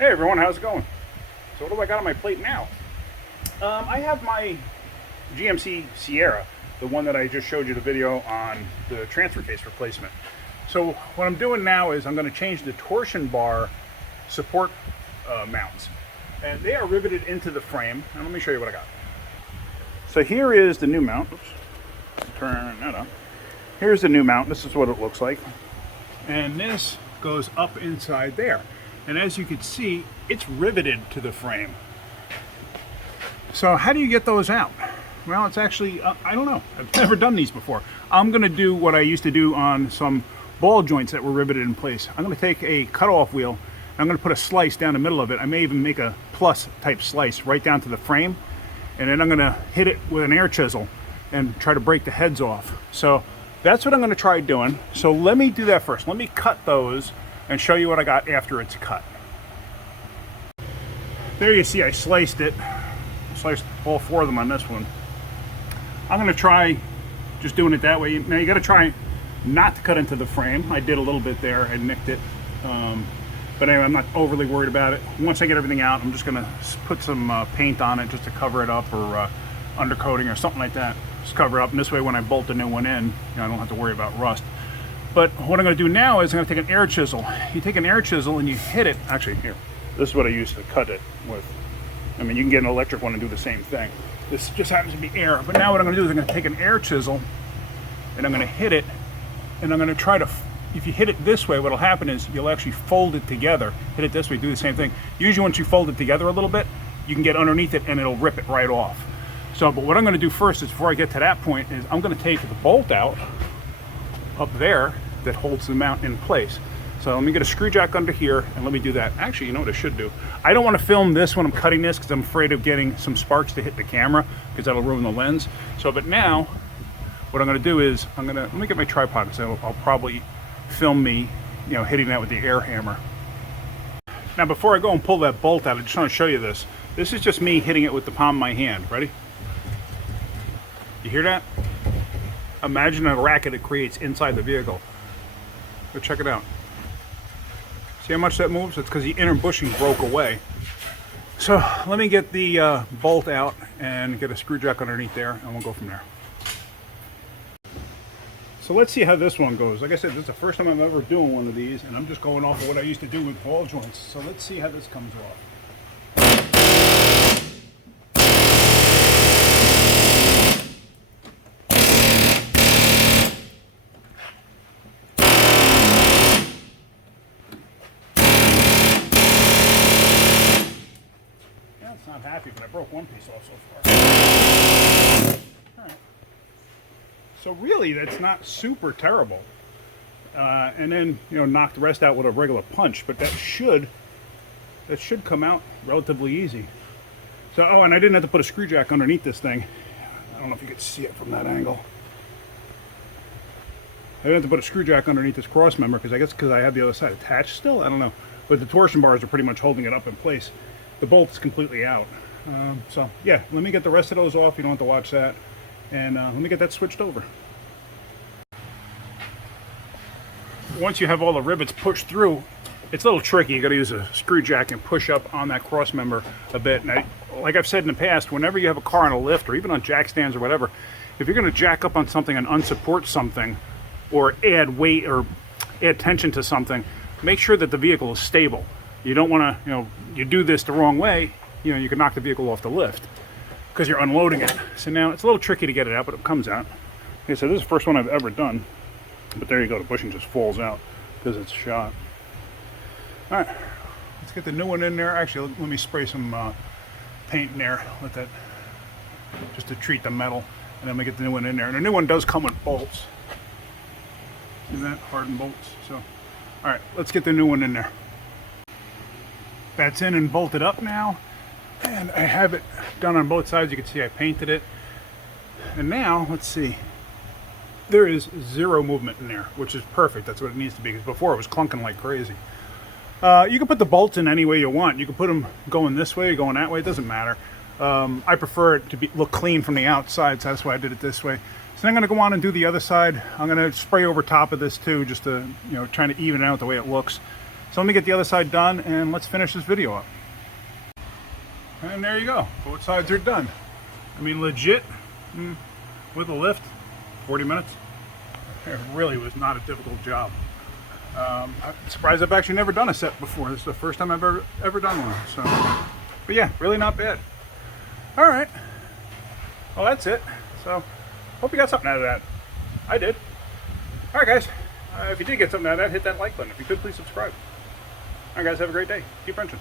Hey everyone, how's it going? So what do I got on my plate now? I have my GMC Sierra, the one that I just showed you the video on the transfer case replacement. So what I'm doing now is I'm going to change the torsion bar support mounts. And they are riveted into the frame. And let me show you what I got. So here is the new mount. Oops. Turn that up. Here's the new mount. This is what it looks like. And this goes up inside there. And as you can see, it's riveted to the frame. So how do you get those out? Well, it's actually, I don't know. I've never done these before. I'm going to do what I used to do on some ball joints that were riveted in place. I'm going to take a cutoff wheel. I'm going to put a slice down the middle of it. I may even make a plus type slice right down to the frame. And then I'm going to hit it with an air chisel and try to break the heads off. So that's what I'm going to try doing. So let me do that first. Let me cut those and show you what I got after it's cut. There you see I sliced it. I sliced all four of them on this one. I'm going to try just doing it that way. Now you got to try not to cut into the frame. I did a little bit there. I nicked it. But anyway, I'm not overly worried about it. Once I get everything out, I'm just going to put some paint on it just to cover it up, or undercoating or something like that. Just cover it up, and this way when I bolt the new one in, I don't have to worry about rust. But what I'm going to do now is I'm going to take an air chisel. You take an air chisel and you hit it. Actually, here, this is what I used to cut it with. I mean, you can get an electric one and do the same thing. This just happens to be air. But now what I'm going to do is I'm going to take an air chisel and I'm going to hit it, and I'm going to try to, if you hit it this way, what will happen is you'll actually fold it together. Hit it this way, do the same thing. Usually once you fold it together a little bit, you can get underneath it and it'll rip it right off. So, but what I'm going to do first is, before I get to that point, is I'm going to take the bolt out up there that holds the mount in place. So let me get a screw jack under here and let me do that. Actually, you know what I should do? I don't want to film this when I'm cutting this because I'm afraid of getting some sparks to hit the camera, because that'll ruin the lens. So, but now what I'm going to do is let me get my tripod, because I'll probably film me, hitting that with the air hammer. Now before I go and pull that bolt out, I just want to show you this. This is just me hitting it with the palm of my hand. Ready? You hear that? Imagine a racket it creates inside the vehicle. Go check it out. See how much that moves? It's because the inner bushing broke away. So let me get the bolt out and get a screw jack underneath there, and we'll go from there. So let's see how this one goes. Like I said, this is the first time I'm ever doing one of these, and I'm just going off of what I used to do with ball joints. So let's see how this comes off. Not happy, but I broke one piece off so far. All right. So really, that's not super terrible. And then knock the rest out with a regular punch, but that should come out relatively easy. So and I didn't have to put a screw jack underneath this thing. I don't know if you could see it from that angle. I didn't have to put a screw jack underneath this cross member because I have the other side attached still. I don't know, but the torsion bars are pretty much holding it up in place. The bolt's completely out. So yeah, let me get the rest of those off. You don't have to watch that. And let me get that switched over. Once you have all the rivets pushed through, it's a little tricky. You got to use a screw jack and push up on that cross member a bit. And like I've said in the past, whenever you have a car on a lift or even on jack stands or whatever, if you're going to jack up on something and unsupport something, or add weight or add tension to something, make sure that the vehicle is stable. You don't want to, you do this the wrong way, you can knock the vehicle off the lift because you're unloading it. So now it's a little tricky to get it out, but it comes out. Okay, so this is the first one I've ever done. But there you go, the bushing just falls out because it's shot. All right, let's get the new one in there. Actually, let me spray some paint in there with that, just to treat the metal. And then we get the new one in there. And the new one does come with bolts. See that? Hardened bolts. So, all right, let's get the new one in there. That's in and bolted up now, and I have it done on both sides. You can see I painted it, and now let's see, there is zero movement in there, which is perfect. That's what it needs to be, because before it was clunking like crazy. You can put the bolts in any way you want. You can put them going this way, going that way, it doesn't matter. I prefer it to look clean from the outside, so that's why I did it this way. So I'm going to go on and do the other side. I'm going to spray over top of this too, just to, trying to even it out the way it looks. So let me get the other side done and let's finish this video up. And there you go. Both sides are done. I mean, legit, with a lift, 40 minutes. It really was not a difficult job. I'm surprised I've actually never done a set before. This is the first time I've ever done one. So, but yeah, really not bad. All right. Well, that's it. So, hope you got something out of that. I did. All right, guys. If you did get something out of that, hit that like button. If you could, please subscribe. All right, guys. Have a great day. Keep wrenching.